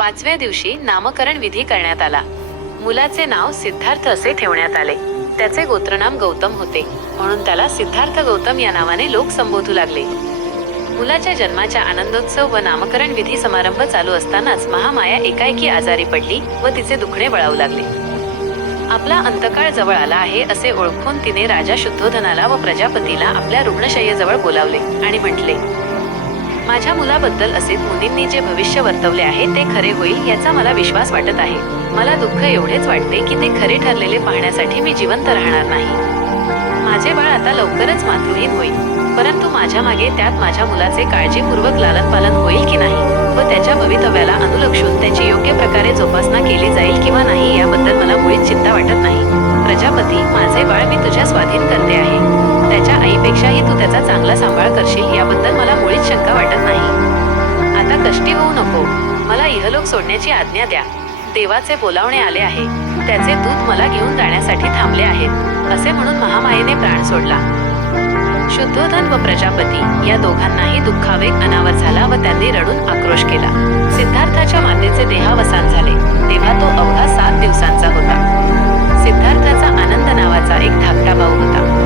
5व्या दिवशी नामकरण विधी करण्यात आला. मुलाचे नाव सिद्धार्थ असे ठेवण्यात आले. त्याचे गोत्रनाम गौतम होते, म्हणून त्याला सिद्धार्थ गौतम या नावाने लोक संबोधू लागले. मुलाच्या जन्माच्या आनंदोत्सव व नामकरण विधी समारंभ चालू असतानाच महामाया एकाएकी आजारी पडली व तिचे दुखणे बळावू लागले. आपला अंतकाळ जवळ आला आहे असे ओळखून तिने राजा शुद्धोधनाला व प्रजापतीला आपल्या रुग्णशय्येजवळ बोलावले आणि म्हटले, माझ्या मुलाबद्दल असे मुनींनी जे भविष्य वर्तवले आहे ते खरे होईल याचा मला विश्वास वाटत आहे. मला दुःख एवढेच वाटते की ते खरे ठरलेले पाहण्यासाठी मी जिवंत राहणार नाही. माझे बाळ आता लवकरच मातृहीन होईल, परंतु माझ्या मागे त्यात माझ्या मुलाचे काळजीपूर्वक लालनपालन होईल की नाही व त्याच्या भवितव्याला अनुलक्षून त्याची योग्य प्रकारे जोपासना केली जाईल किंवा नाही याबद्दल मला मुळीच चिंता वाटत नाही. प्रजापती, माझे बाळ मी तुझ्या स्वाधीन करते आहे. त्याच्या आईपेक्षाही तू त्याचा चांगला सांभाळ करशील याबद्दल मला मुळीच शंका वाटत नाही. आता कष्टी होऊ नको. मला इहलोक सोडण्याची आज्ञा द्या. देवाचे बोलावणे आले आहे. त्याचे दूत मला घेऊन जाण्यासाठी थांबले आहेत असे म्हणून महामायेने प्राण सोडला. शुद्धोधन व प्रजापती या दोघांनाही दुःखावेग अनावर झाला व त्यांनी रडून आक्रोश केला. सिद्धार्थाच्या मातेचे देहावसान झाले तेव्हा तो अवघा 7 दिवसांचा होता. सिद्धार्थाचा आनंद नावाचा एक धाकटा भाऊ होता.